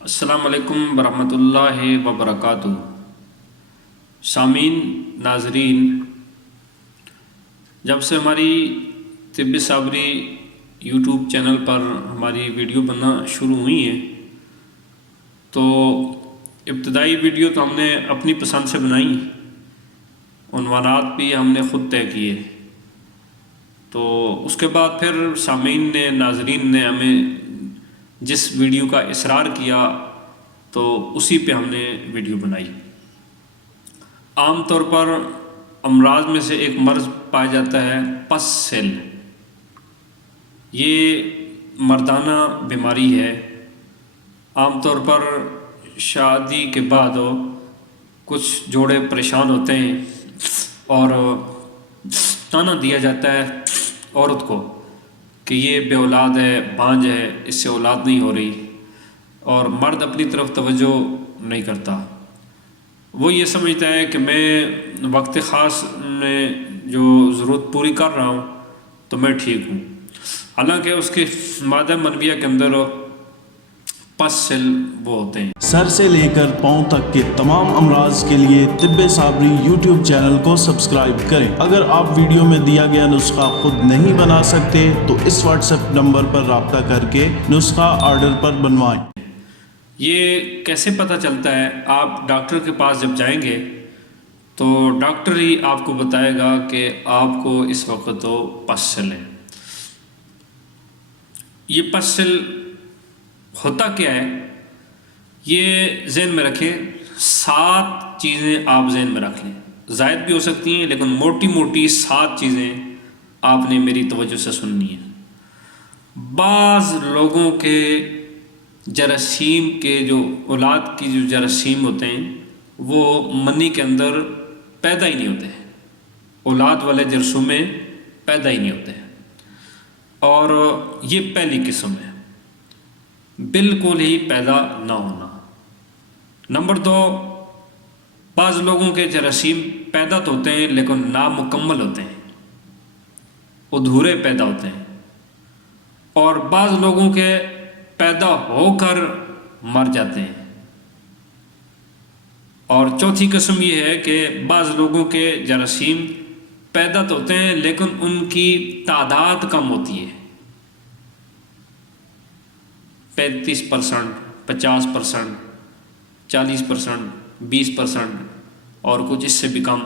السلام علیکم ورحمۃ اللہ وبرکاتہ۔ سامعین، ناظرین، جب سے ہماری طب صابری یوٹیوب چینل پر ہماری ویڈیو بننا شروع ہوئی ہیں تو ابتدائی ویڈیو تو ہم نے اپنی پسند سے بنائی، عنوانات بھی ہم نے خود طے کیے، تو اس کے بعد پھر سامعین نے، ناظرین نے ہمیں جس ویڈیو کا اصرار کیا تو اسی پہ ہم نے ویڈیو بنائی۔ عام طور پر امراض میں سے ایک مرض پایا جاتا ہے پس سیل۔ یہ مردانہ بیماری ہے۔ عام طور پر شادی کے بعد کچھ جوڑے پریشان ہوتے ہیں اور تانا دیا جاتا ہے عورت کو کہ یہ بے اولاد ہے، بانجھ ہے، اس سے اولاد نہیں ہو رہی، اور مرد اپنی طرف توجہ نہیں کرتا۔ وہ یہ سمجھتا ہے کہ میں وقت خاص میں جو ضرورت پوری کر رہا ہوں تو میں ٹھیک ہوں، حالانکہ اس کے مادہ منویہ کے اندر پس سیل وہ ہوتے ہیں۔ سر سے لے کر پاؤں تک کے تمام امراض کے لیے طب صابری یوٹیوب چینل کو سبسکرائب کریں۔ اگر آپ ویڈیو میں دیا گیا نسخہ خود نہیں بنا سکتے تو اس واٹس ایپ نمبر پر رابطہ کر کے نسخہ آرڈر پر بنوائیں۔ یہ کیسے پتہ چلتا ہے؟ آپ ڈاکٹر کے پاس جب جائیں گے تو ڈاکٹر ہی آپ کو بتائے گا کہ آپ کو اس وقت تو پس سیل ہے۔ یہ پس سیل ہوتا کیا ہے؟ یہ ذہن میں رکھیں، 7 چیزیں آپ ذہن میں رکھ لیں، زائد بھی ہو سکتی ہیں لیکن موٹی موٹی 7 چیزیں آپ نے میری توجہ سے سننی ہیں۔ بعض لوگوں کے جراثیم کے جو اولاد کی جو جراثیم ہوتے ہیں وہ منی کے اندر پیدا ہی نہیں ہوتے ہیں، اولاد والے جرثومے میں پیدا ہی نہیں ہوتے ہیں، اور یہ پہلی قسم ہے، بالکل ہی پیدا نہ ہونا۔ نمبر 2، بعض لوگوں کے جراثیم پیدا تو ہوتے ہیں لیکن نامکمل ہوتے ہیں، ادھورے پیدا ہوتے ہیں، اور بعض لوگوں کے پیدا ہو کر مر جاتے ہیں۔ اور چوتھی قسم یہ ہے کہ بعض لوگوں کے جراثیم پیدا تو ہوتے ہیں لیکن ان کی تعداد کم ہوتی ہے، 35%، 50%، 40%، 20%، اور کچھ اس سے بھی کم،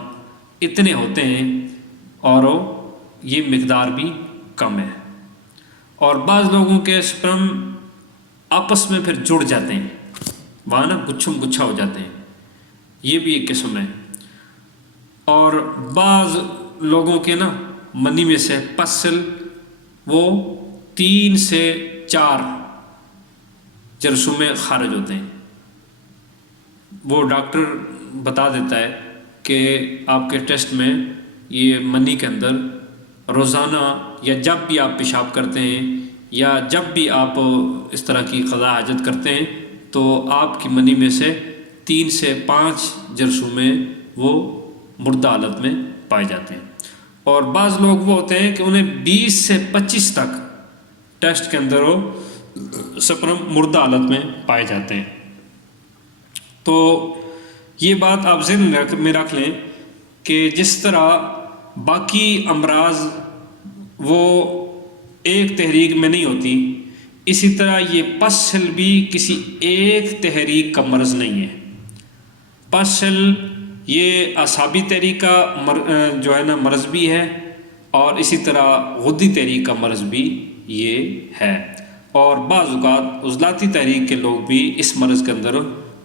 اتنے ہوتے ہیں، اور یہ مقدار بھی کم ہے۔ اور بعض لوگوں کے سپرم آپس میں پھر جڑ جاتے ہیں، وہاں نا گچھم گچھا ہو جاتے ہیں، یہ بھی ایک قسم ہے۔ اور بعض لوگوں کے نا منی میں سے پس سیل وہ 3 سے 4 جرثومے خارج ہوتے ہیں۔ وہ ڈاکٹر بتا دیتا ہے کہ آپ کے ٹیسٹ میں یہ منی کے اندر روزانہ یا جب بھی آپ پیشاب کرتے ہیں یا جب بھی آپ اس طرح کی قضاء حاجت کرتے ہیں تو آپ کی منی میں سے 3 سے 5 جرثومے وہ مردہ حالت میں پائے جاتے ہیں۔ اور بعض لوگ وہ ہوتے ہیں کہ انہیں 20 سے 25 تک ٹیسٹ کے اندر وہ سپرم مردہ حالت میں پائے جاتے ہیں۔ تو یہ بات آپ ذہن میں رکھ لیں کہ جس طرح باقی امراض وہ ایک تحریک میں نہیں ہوتی، اسی طرح یہ پس سیل بھی کسی ایک تحریک کا مرض نہیں ہے۔ پس سیل یہ اعصابی تحریک کا جو ہے نا مرض بھی ہے، اور اسی طرح غدی تحریک کا مرض بھی یہ ہے، اور بعض اوقات عضلاتی تحریک کے لوگ بھی اس مرض کے اندر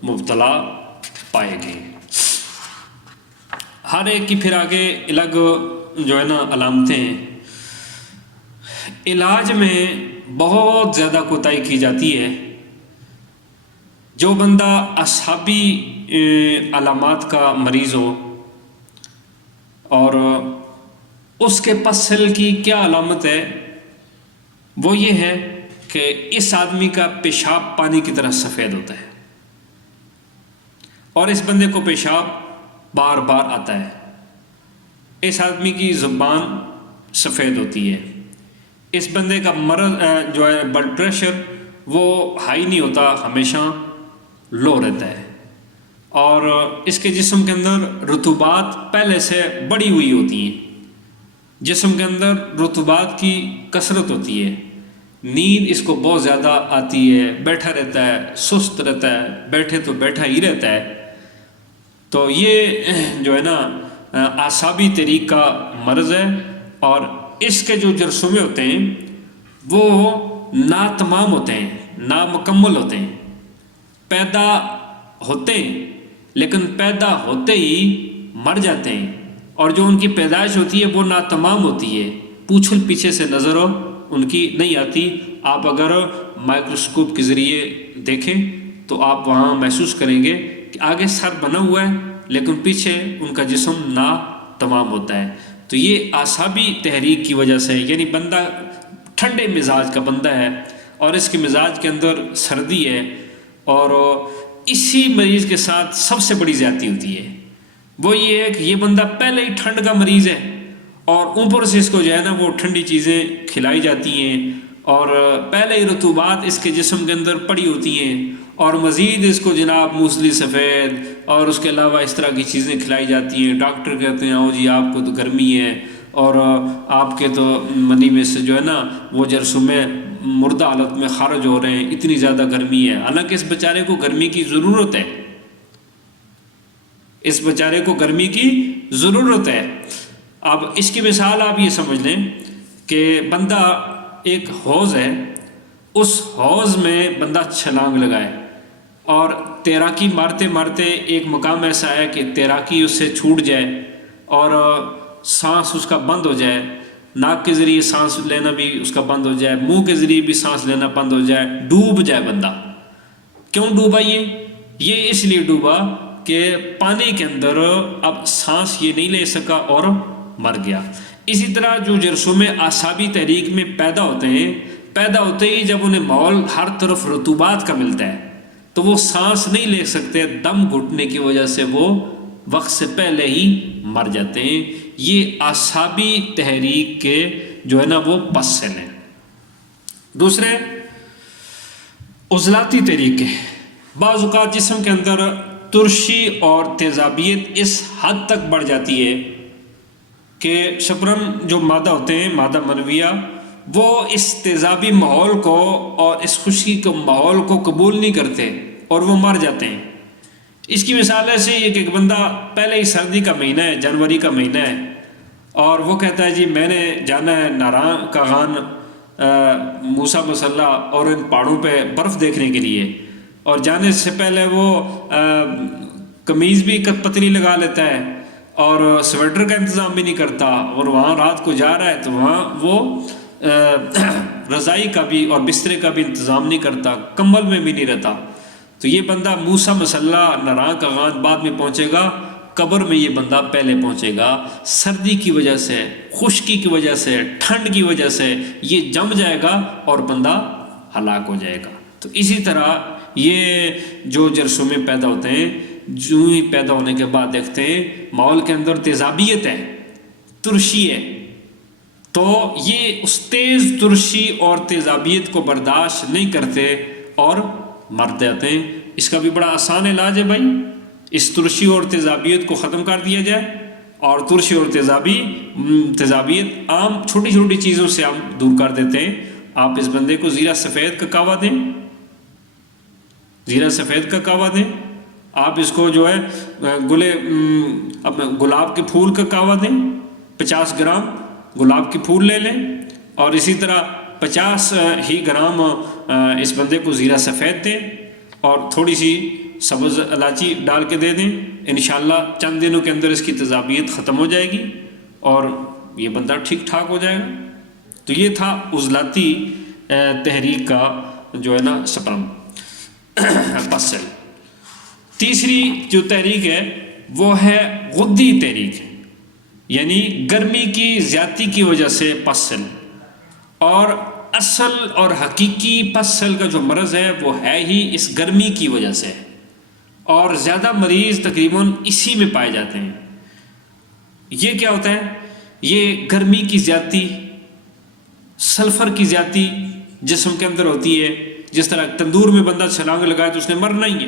مبتلا پائے گئے۔ ہر ایک کی پھر آگے الگ جو ہے نا علامتیں ہیں۔ علاج میں بہت زیادہ کوتاہی کی جاتی ہے۔ جو بندہ اعصابی علامات کا مریض ہو اور اس کے پس سیل کی کیا علامت ہے، وہ یہ ہے کہ اس آدمی کا پیشاب پانی کی طرح سفید ہوتا ہے، اور اس بندے کو پیشاب بار بار آتا ہے۔ اس آدمی کی زبان سفید ہوتی ہے۔ اس بندے کا مرض جو ہے بلڈ پریشر وہ ہائی نہیں ہوتا ہمیشہ، لو رہتا ہے، اور اس کے جسم کے اندر رطوبات پہلے سے بڑھی ہوئی ہوتی ہیں، جسم کے اندر رطوبات کی کثرت ہوتی ہے، نیند اس کو بہت زیادہ آتی ہے، بیٹھا رہتا ہے، سست رہتا ہے، بیٹھے تو بیٹھا ہی رہتا ہے۔ تو یہ جو ہے نا اعصابی تحریک کا مرض ہے، اور اس کے جو جرثومے ہوتے ہیں وہ ناتمام ہوتے ہیں، نامکمل ہوتے ہیں، پیدا ہوتے ہیں لیکن پیدا ہوتے ہی مر جاتے ہیں، اور جو ان کی پیدائش ہوتی ہے وہ ناتمام ہوتی ہے، پوچھل پیچھے سے نظر ان کی نہیں آتی۔ آپ اگر مائکروسکوپ کے ذریعے دیکھیں تو آپ وہاں محسوس کریں گے کہ آگے سر بنا ہوا ہے لیکن پیچھے ان کا جسم ناتمام ہوتا ہے۔ تو یہ اعصابی تحریک کی وجہ سے، یعنی بندہ ٹھنڈے مزاج کا بندہ ہے اور اس کے مزاج کے اندر سردی ہے، اور اسی مریض کے ساتھ سب سے بڑی زیادتی ہوتی ہے، وہ یہ ہے کہ یہ بندہ پہلے ہی ٹھنڈ کا مریض ہے، اور اوپر سے اس کو جو ہے نا وہ ٹھنڈی چیزیں کھلائی جاتی ہیں، اور پہلے ہی رطوبات اس کے جسم کے اندر پڑی ہوتی ہیں، اور مزید اس کو جناب موسلی سفید اور اس کے علاوہ اس طرح کی چیزیں کھلائی جاتی ہیں۔ ڈاکٹر کہتے ہیں او جی آپ کو تو گرمی ہے، اور آپ کے تو منی میں سے جو ہے نا وہ جرثومے مردہ حالت میں خارج ہو رہے ہیں، اتنی زیادہ گرمی ہے، حالانکہ اس بیچارے کو گرمی کی ضرورت ہے، اس بیچارے کو گرمی کی ضرورت ہے۔ اب اس کی مثال آپ یہ سمجھ لیں کہ بندہ ایک حوض ہے، اس حوض میں بندہ چھلانگ لگائے اور تیراکی مارتے مارتے ایک مقام ایسا ہے کہ تیراکی اس سے چھوٹ جائے اور سانس اس کا بند ہو جائے، ناک کے ذریعے سانس لینا بھی اس کا بند ہو جائے، منہ کے ذریعے بھی سانس لینا بند ہو جائے، ڈوب جائے بندہ۔ کیوں ڈوبا؟ یہ اس لیے ڈوبا کہ پانی کے اندر اب سانس یہ نہیں لے سکا اور مر گیا۔ اسی طرح جو جرثومے اعصابی تحریک میں پیدا ہوتے ہیں، پیدا ہوتے ہی جب انہیں ماحول ہر طرف رطوبات کا ملتا ہے تو وہ سانس نہیں لے سکتے، دم گھٹنے کی وجہ سے وہ وقت سے پہلے ہی مر جاتے ہیں۔ یہ اعصابی تحریک کے جو ہے نا وہ پسل ہیں۔ دوسرے عضلاتی طریقے، بعض اوقات جسم کے اندر ترشی اور تیزابیت اس حد تک بڑھ جاتی ہے کہ شبرم جو مادہ ہوتے ہیں، مادہ منویہ، وہ اس تیزابی ماحول کو اور اس خشکی کے ماحول کو قبول نہیں کرتے اور وہ مر جاتے ہیں۔ اس کی مثال ایسے ہی ہے کہ ایک بندہ پہلے ہی سردی کا مہینہ ہے، جنوری کا مہینہ ہے، اور وہ کہتا ہے جی میں نے جانا ہے ناران کاغان، موسیٰ مسلح اور ان پہاڑوں پہ برف دیکھنے کے لیے، اور جانے سے پہلے وہ قمیض بھی پتلی لگا لیتا ہے اور سویٹر کا انتظام بھی نہیں کرتا، اور وہاں رات کو جا رہا ہے تو وہاں وہ رضائی کا بھی اور بسترے کا بھی انتظام نہیں کرتا، کمبل میں بھی نہیں رہتا۔ تو یہ بندہ موسیٰ مسلح ناران کاغان بعد میں پہنچے گا، قبر میں یہ بندہ پہلے پہنچے گا۔ سردی کی وجہ سے، خشکی کی وجہ سے، ٹھنڈ کی وجہ سے یہ جم جائے گا اور بندہ ہلاک ہو جائے گا۔ تو اسی طرح یہ جو جرثومے پیدا ہوتے ہیں، جو ہی پیدا ہونے کے بعد دیکھتے ہیں ماحول کے اندر تیزابیت ہے، ترشی ہے، تو یہ اس تیز ترشی اور تیزابیت کو برداشت نہیں کرتے اور مر جاتے ہیں۔ اس کا بھی بڑا آسان علاج ہے بھائی، اس ترشی اور تیزابیت کو ختم کر دیا جائے، اور ترشی اور تیزابیت عام چھوٹی چھوٹی چیزوں سے ہم دور کر دیتے ہیں۔ آپ اس بندے کو زیرہ سفید کا کہوا دیں، زیرہ سفید کا کہوا دیں، آپ اس کو جو ہے گلاب کے پھول کا کہوا دیں، 50 گرام گلاب کے پھول لے لیں، اور اسی طرح 50 ہی گرام اس بندے کو زیرہ سفید دیں، اور تھوڑی سی سبز الائچی ڈال کے دے دیں، انشاءاللہ چند دنوں کے اندر اس کی تیزابیت ختم ہو جائے گی اور یہ بندہ ٹھیک ٹھاک ہو جائے گا۔ تو یہ تھا عضلاتی تحریک کا جو ہے نا سپرم پسل۔ تیسری جو تحریک ہے وہ ہے غدی تحریک، یعنی گرمی کی زیادتی کی وجہ سے پسل، اور اصل اور حقیقی پسل کا جو مرض ہے وہ ہے ہی اس گرمی کی وجہ سے، اور زیادہ مریض تقریباً اسی میں پائے جاتے ہیں۔ یہ کیا ہوتا ہے؟ یہ گرمی کی زیادتی، سلفر کی زیادتی جسم کے اندر ہوتی ہے۔ جس طرح تندور میں بندہ چھلانگ لگائے تو اس نے مرنا ہی ہے،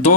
2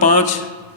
5